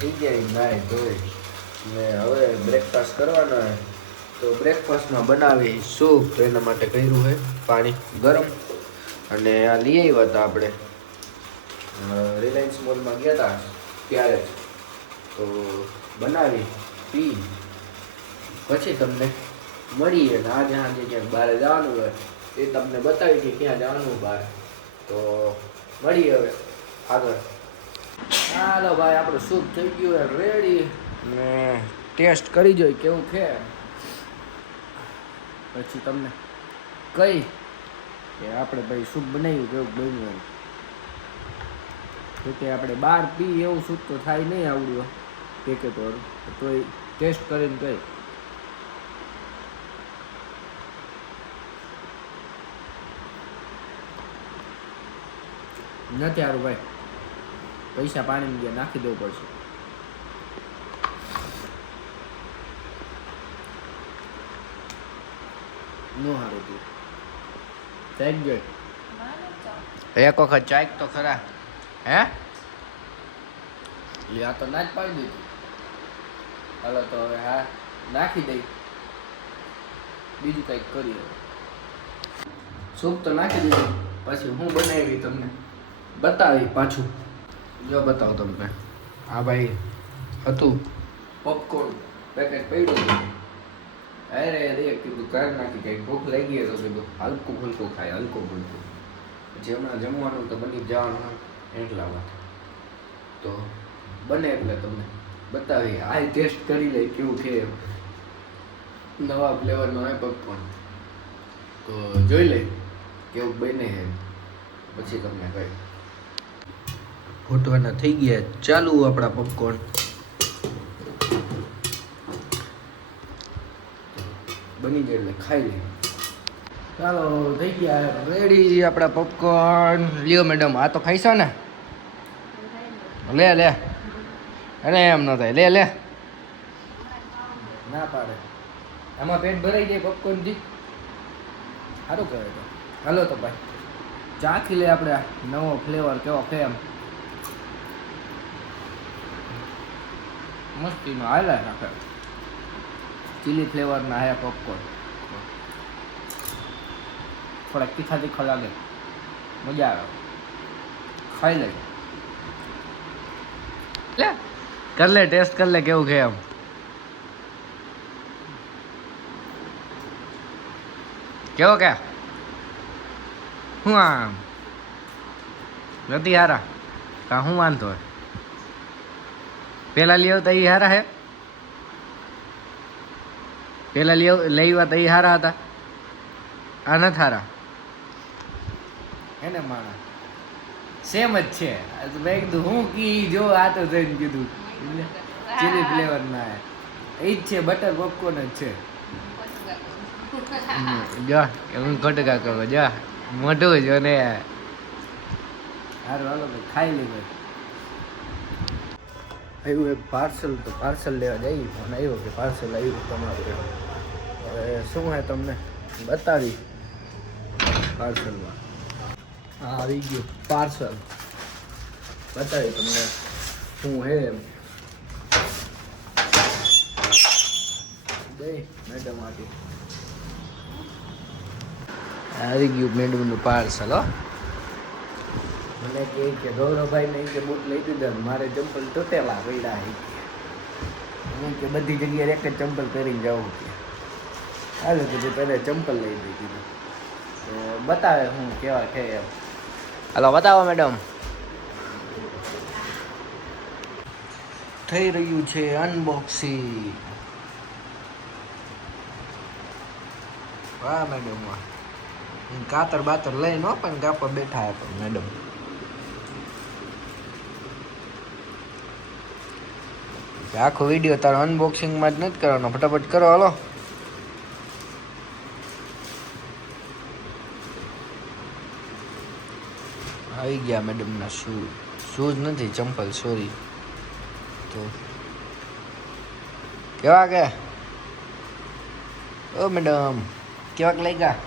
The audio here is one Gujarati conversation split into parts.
થઈ ગયા નાય ધોઈ. ને હવે બ્રેકફાસ્ટ કરવાનો હોય તો બ્રેકફાસ્ટમાં બનાવી સૂપ, તો એના માટે કર્યું હોય પાણી ગરમ. અને આ લઈ આવ્યા હતા આપણે. રિલાયન્સ મોલમાં ગયા હતા ત્યારે તો બનાવી, પી. પછી તમને મળીએ. ને આજે આજે ક્યાંક બહાર જવાનું હોય એ તમને બતાવી કે ક્યાં જવાનું બહાર. તો મળીએ હવે આગળ. હાલો ભાઈ, આપણું સૂપ થઈ ગયું રેડી ને ટેસ્ટ કરી જોઈ, કેવું છે? પછી તમને કઈ કે આપણે ભાઈ સૂપ બનાવ્યું કેવું બન્યું તો કે આપણે બહાર પી એવું સૂપ તો થાય નહીં આવડ્યું પેકેટ વાળું તોય ટેસ્ટ કરીને કઈ નથી સારું ભાઈ. પૈસા પાણીમાં ગયા નાખી દેવું પડશે. નો સારું તું. ચાક ગઈ એક વખત ચાક તો ખરા. હે? લે આ તો ના જ પાડી દીધું. હાલો તો હવે હા નાખી દઈ. બીજું કંઈક કરીએ. સૂપ તો નાખી દીધું. પછી હું બનાવી તમને બતાવી પાછું. જો બતાવો તમને. હા ભાઈ. હતું. પોપકોર્ન પેકેટ પડ્યું હતું. અરે અરે કીધું કાર નાખી કંઈક ભૂખ લાગી તો કીધું હલકું ફૂલકું ખાય હલકું ફૂલકું પછી હમણાં જમવાનું તો બની જવાનું એટલા વાત તો બને એટલે તમને બતાવી આ ટેસ્ટ કરી લે કેવું છે? એમ. નવા ફ્લેવરનો હોય પોપકોર્ન તો જોઈ લે કેવું બને છે પછી તમને કહી. ફૂટવાના થઈ ગયા. ચાલુ આપણા પોપકોર્ન બની જાય એટલે ખાઈ લે ચાલો, થઈ ગયા. રેડી આપણા પોપકોર્ન લ્યો મેડમ આ તો ખાઈશો ને? લે લે. અરે, એમ ન થાય. લે લે. ના પાડે. આમાં પેટ ભરાઈ જાય પોપકોર્નથી. સારું તો. હાલો તો ભાઈ. ચાખી લે આપણે નવો ફ્લેવર કેવો છે એમ મસ્તીનો હાલા રાખે ચીલી ફ્લેવરના હે પોપકોર્ન થોડાક તીખા તીખા લાગે. મજા આવે. ખાઈ લે. લે. કર લે ટેસ્ટ કર લે કેવું છે એમ. કેવો કે? હું આમ. નથી હારા. કા હું વાંધો હોય? પેલા લઈ આવતા એ હારા હે? પહેલાં લઈ લેવા લઈ આવ્યા એ હારા હતા? આ નથી હારા. એને માણા. સેમ જ છે. મેં કીધું હું કી? જો આ તો જઈને કીધું. ચીલી ફ્લેવર ના એ જ છે બટર પોપકોર્ન જ છે. જા હું કટકા કરો જા. મોઢું જો ને. હારું હાલો ખાઈ લીધું આવ્યું એક પાર્સલ તો પાર્સલ લેવા જઈ ફોન આવ્યો કે પાર્સલ આવ્યું તમારું હવે શું હે તમને? બતાવી પાર્સલમાં હા, આવી ગયું. પાર્સલ બતાવી તમને શું હે એમ. મેડમ આથી આવી ગયું મેડમનું પાર્સલ હો. મને કહે કે ગૌરવભાઈ ને કે બૂટ લઈ દીધા ને મારે ચંપલ તૂટેલા પડ્યા છે હું કે બધી જગ્યાએ એક જ ચંપલ પહેરીને જાઉં કે હાલો કીધું તને ચંપલ લઈ દઈ કીધું તો બતાવે હું કેવા છે એમ હાલો બતાવો મેડમ થઈ રહ્યું છે અનબોક્સિંગ વાહ મેડમ વાહ કાતર બાતર લઈને હો પણ કાપા બેઠા હતા મેડમ આખો વીડિયો તારો અનબોક્સિંગમાં જ નથી કરવાનો. ફટાફટ કરો, હાલો. આવી ગયા મેડમના શૂઝ શૂઝ નથી, ચંપલ સોરી તો કેવા કે? ઓ મેડમ, કેવાક લઈ ગયા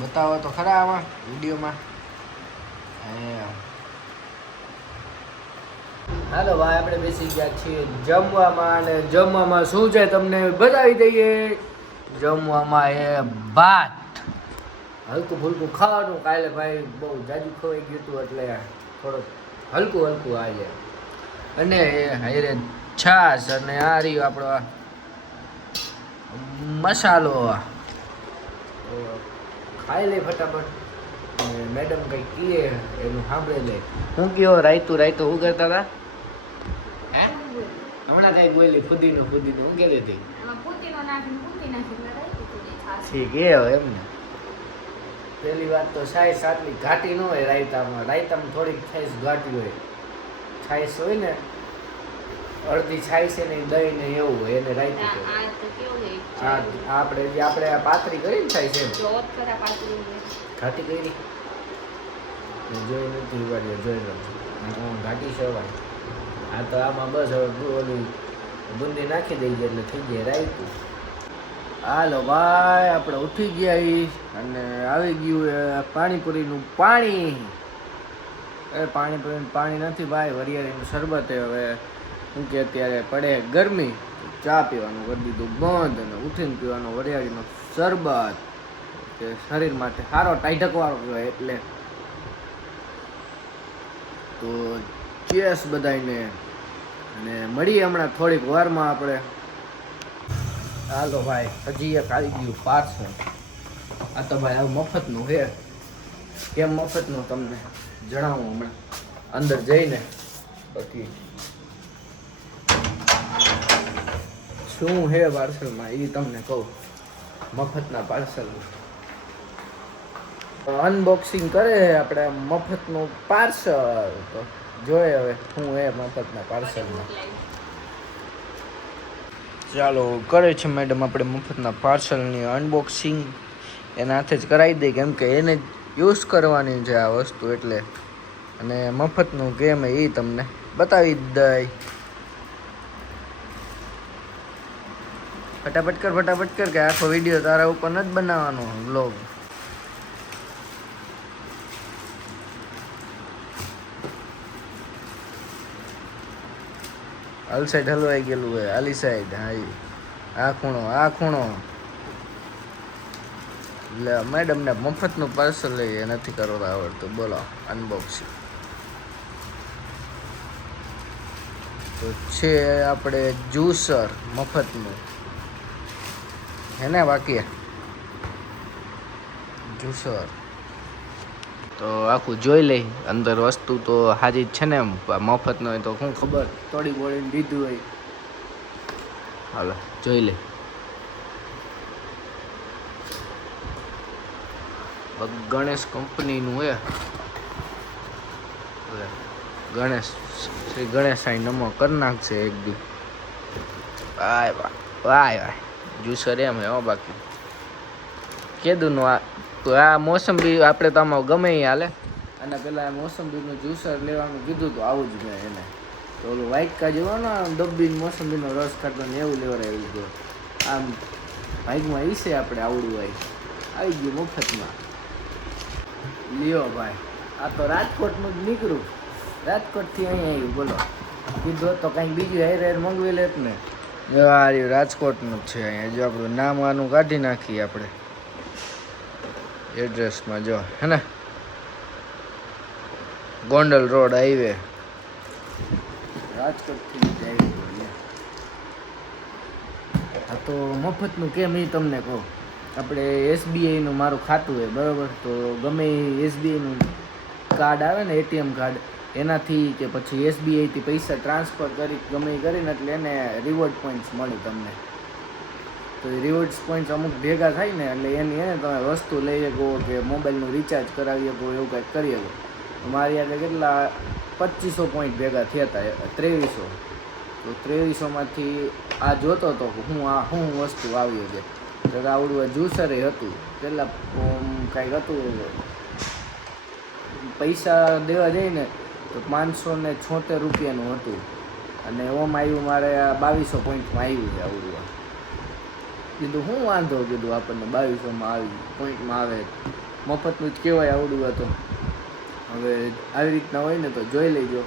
બતાવો તો ખરા આમાં વિડીયોમાં હાલો, ભાઈ, આપણે બેસી ગયા છીએ જમવામાં અને જમવામાં શું છે તમને બતાવી દઈએ? જમવામાં એ ભાત. હલકું ફૂલકું ખાવાનું. કાલે ભાઈ બહુ જાજુ ખવાઈ ગયું હતું, એટલે થોડુંક હલકું હલકું આજે અને હારે છાશ અને આ રહ્યો આપણો મસાલો. ખાઈ લે ફટાફટ. મેડમ કંઈ કીએ, એનું સાંભળે લે. હું કયો, રાયતું રાયતું શું કરતા હતા? હે? હમણાં કઈ બોલી ફુદીનો ફુદીનો હું કેવી હતી. ઠીક એ હવે એમને પહેલી વાત તો છાશ સાતની ઘાટી ન હોય રાયતામાં. રાયતામાં થોડીક છાઈસ ઘાટી હોય. છાઈસ હોય ને અડધી છાઈસ છે ને દહીં ને એવું હોય એને રાયતું? આપણે જે આપણે આ પાતરી કરી ને થાય એમ. હોય. ઘાટી કરી. જોઈ નથી જોઈ હું ઘાટી છે ભાઈ આ તો આમાં બસ હવે ઓલું બુંદી નાખી દઈએ એટલે થઈ જાય રાયતું. હાલો ભાઈ, આપણે ઉઠી ગયા અને આવી ગયું એ પાણીપુરીનું પાણી. એ પાણીપુરીનું પાણી નથી ભાઈ, વરિયાળીનું શરબત એ હવે શું કે અત્યારે પડે ગરમી. ચા પીવાનું કરી દીધું બંધ અને ઉઠીને પીવાનું વરિયાળીનું શરબત. કે શરીર માટે સારો ટાઈટકવાળો કહેવાય એટલે. તો ચેસ બધાને અને મળીએ હમણાં થોડીક વારમાં આપણે. હાલો ભાઈ, હજી એક આવી ગયું પાર્સલ. આ તો ભાઈ આવું મફતનું છે. કેમ મફતનું તમને જણાવું હમણાં. અંદર જઈને. પછી. શું છે પાર્સલમાં? એ તમને કહું. મફતના પાર્સલ. અનબોક્સિંગ કરે આપણે મફતનું પાર્સલ. તો જોઈએ હવે શું એ મફતના પાર્સલમાં ચાલો, કરે છે મેડમ આપણે મફતના પાર્સલની અનબોક્સિંગ એના હાથે જ કરાવી દઈએ, કેમ કે એને યુઝ કરવાની છે આ વસ્તુ એટલે. અને મફતનું કેમ એ તમને બતાવી દઈ. ફટાફટ કર ફટાફટ કર, કે આખો વીડિયો તારા ઉપર નથી બનાવવાનો વ્લોગ આલ સાઈડ હલવાઈ ગયેલું હોય આલી સાઈડ હા આ ખૂણો આ ખૂણો. એટલે મેડમને મફતનું પાર્સલ લઈએ નથી કરવા આવડતું. બોલો અનબોક્સિંગ તો છે આપણે જ્યુસર મફતનું. હે ને બાકી? જ્યુસર તો આખું જોઈ લઈ અંદર વસ્તુ તો હાજી જ છે ને એમ મફત ન હોય તો શું ખબર? તોડી બોડીને દીધું હોય. હાલો જોઈ લે ગણેશ કંપનીનું લે, ગણેશ શ્રી ગણેશ સાંઈ નમો કરી નાખશે એક દી. વાય વાય વાય વાય જ્યુસર એમ હે બાકી. નું આ તો આ મોસંબી આપણે તો આમાં ગમે એ હાલે. અને પેલા મોસંબીનું જ્યુસર લેવાનું કીધું તો આવું જ મેં એને. તો ઓલું વ્હાઈટ કાજુ જેવો ને ડબ્બી મોસંબીનો રસ કાઢતો ને એવું લેવડાવી ગયો આમ ઈ છે આપણે આવડું હોય. આવી ગયું મફતમાં. લ્યો ભાઈ, આ તો રાજકોટનું જ નીકળું રાજકોટથી અહીં આવ્યું, બોલો. કીધું તો કાંઈક બીજું હેર હેર મંગવી લેત ને. જો આ રાજકોટનું જ છે અહીંયા. જો આપણું નામ આનું કાઢી નાખીએ આપણે. એડ્રેસમાં જો, હે ને? Gondal road highway. રાજકોટથી. હા તો મફતનું કેમ એ તમને કહું? આપણે એસબીઆઈનું મારું ખાતું હોય, બરાબર? તો ગમે એસબીઆઈનું કાર્ડ આવે ને, એટીએમ કાર્ડ, એનાથી કે પછી એસબીઆઈથી પૈસા ટ્રાન્સફર કરી, ગમે એ કરીને એટલે એને રિવોર્ડ પોઈન્ટ્સ મળે તમને. તો એ રિવોર્ડ્સ પોઈન્ટ્સ અમુક ભેગા થાય ને, એટલે એની એને તમે વસ્તુ લઈ શકો કે મોબાઈલનું રિચાર્જ કરાવી શકો, એવું કંઈક કરી શકો. મારી આગળ કેટલા પચીસો પોઈન્ટ ભેગા થયા હતા ત્રેવીસો. તો ત્રેવીસોમાંથી આ જોતો હતો હું આ, હું વસ્તુ આવ્યો છે. તો આવડું જ્યુસરે હતું પહેલાં કાંઈક હતું, પૈસા દેવા જઈને તો પાંચસો ને છોતેર રૂપિયાનું હતું. અને ઓમ આવ્યું મારે બાવીસો પોઈન્ટમાં આવ્યું છે આવડું. કીધું શું વાંધો? કીધું આપણને, બાવીસોમાં આવી, પોઈન્ટમાં આવે. મફતનું જ કહેવાય આવડું હતું હવે આવી રીતના હોય ને તો જોઈ લેજો.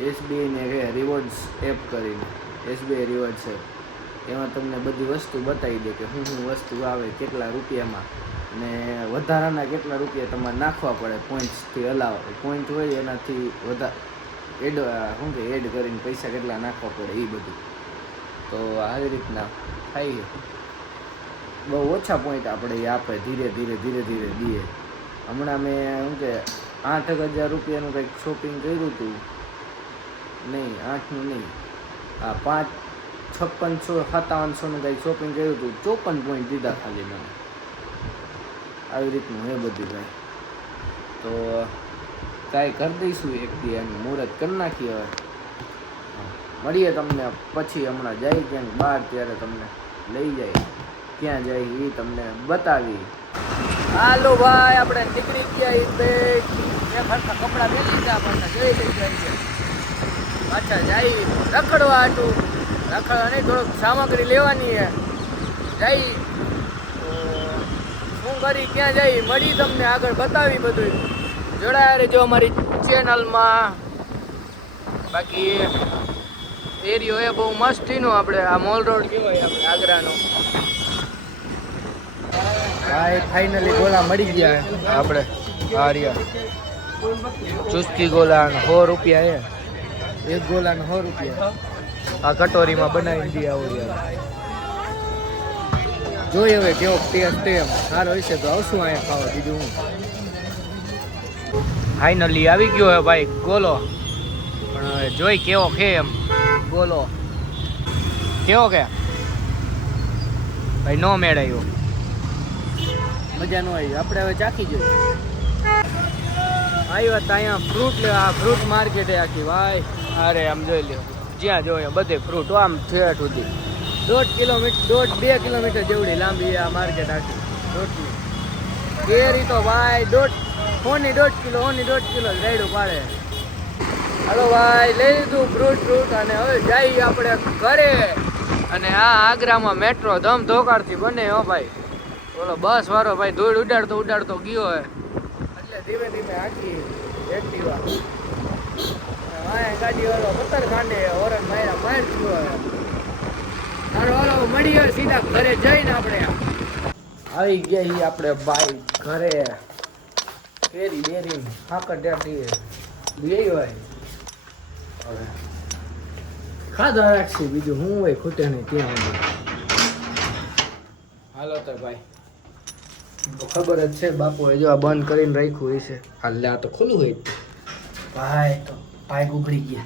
એસબીઆઈને છે રિવોર્ડ્સ એપ કરીને. એસબીઆઈ રિવોર્ડ્સ એપ એમાં તમને બધી વસ્તુ બતાવી દે કે શું શું વસ્તુ આવે કેટલા રૂપિયામાં ને વધારાના કેટલા રૂપિયા તમારે નાખવા પડે પોઈન્ટ્સથી અલાવ. પોઈન્ટ હોય એનાથી વધા એડ શું કે એડ કરીને પૈસા કેટલા નાખવા પડે એ બધું. તો આવી રીતના થાય છે. બહુ ઓછા પોઈન્ટ આપણે આપે, ધીરે ધીરે ધીરે ધીરે દઈએ હમણાં મેં શું કે આઠ હજાર રૂપિયાનું કંઈક શોપિંગ કર્યું હતું. નહીં, આઠનું નહીં. આ પાંચ છપ્પનસો સત્તાવનસોનું કંઈક શોપિંગ કર્યું હતું. ચોપન પોઈન્ટ દીધા ખાલી મને. આવી રીતનું હે બધું કાંઈ. તો, કાંઈ કરી દઈશું એક દી એનું મુહૂર્ત કરી નાખીએ હવે. મળીએ તમને. પછી હમણાં જાય ક્યાંક બહાર, ત્યારે તમને લઈ જાય. ક્યાં જાય એ તમને બતાવી. હાલો ભાઈ, આપણે નીકળી ગયા એ બે એક હરખા કપડાં પહેરી લીધા આપણને, જોઈ લઈ જાય છે પાછા જાય રખડવા હતું રખડવા નહીં થોડુંક સામગ્રી લેવાની છે. જઈ શું કરી, ક્યાં જઈ મળી તમને આગળ બતાવી બધું જોડાયા રહેજો અમારી ચેનલમાં. બાકી એરિયો એ બહુ મસ્તીનો, આપણે આ મોલ રોડ કહેવાય, આપણે આગ્રાનો. ભાઈ ફાઇનલી ગોલા મળી ગયા આપણે, આર્યા. ચુસ્કી ગોલા સો રૂપિયા એ. એક ગોલા ને સો રૂપિયા. આ કટોરીમાં બનાવી દઈએ આવડ્યા જોઈએ હવે કેવો ટેસ્ટ એમ. સારો હશે તો આવશું અહીંયા ખાવા બીજું હું. ફાઇનલી આવી ગયો હે ભાઈ ગોલો. પણ હવે જોઈ કેવો છે એમ ગોલો. કેવો કે? ભાઈ નો મેળાયો. મજા નો આવી આપણે હવે ચાખી જોઈએ. આવ્યા તા અહીંયા ફ્રૂટ લેવા ફ્રૂટ માર્કેટ આખી. ભાઈ, અરે, આમ જોઈ લ્યો. જ્યાં જોઈએ બધે ફ્રૂટ આમ ઠેઠ સુધી. દોઢ કિલોમીટર દોઢ બે કિલોમીટર જેવડી લાંબી આ માર્કેટ આખી. દોઢની કેરી તો ભાઈ, દોઢ, હોની દોઢ કિલો, હોની દોઢ કિલો રાયડું પાડે. હાલો ભાઈ, લઈ લીધું ફ્રૂટ ફ્રૂટ અને હવે જઈએ આપણે ઘરે. અને આ આગ્રામાં મેટ્રો ધમ બને હો ભાઈ. બોલો, બસ વાળો ભાઈ, ધૂળ ઉડાડતો ઉડાડતો ગયો હે. એટલે ધીમે ધીમે આખી એક્ટિવા ગાડી વાળો પત્તર ખાંડે ઓરન માર્યા માર હે હાલો હાલો મળીએ સીધા ઘરે જઈને આપણે. આવી ગયા આપણે ભાઈ ઘરે. કેરી બેરી હાકર ત્યાંથી લઈ હોય હવે ખાધા રાખશે, બીજું હું હોય ખૂટે નહીં, ત્યાં હાલો તો ભાઈ. તો ખબર જ છે બાપુએ જો આ બંધ કરીને રાખ્યું હશે. હાલ આ તો ખુલ્લું હોય. ભાઈ તો ભાઈ ઉઘડી ગયા.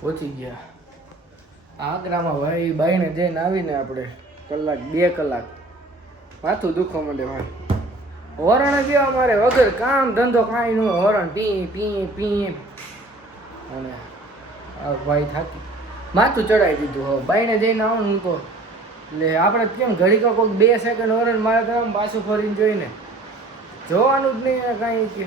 પહોંચી ગયા. આગ્રામાં ભાઈ બાઈને જઈને આવીને આપણે કલાક બે કલાક માથું દુખો માંડે ભાઈ. હોરણ જ અમારે મારે વગર કામ ધંધો કાંઈ નું હોરણ પી પી પી. અને આ ભાઈ થાકી. માથું ચડાવી દીધું. હવે બાઈને જઈને આવું હું તો એટલે આપણે કેમ ઘડીક કોઈક બે સેકન્ડ હોરણ મારે તો પાછું ફરીને જોઈને. જોવાનું જ નહીં કાંઈ કે.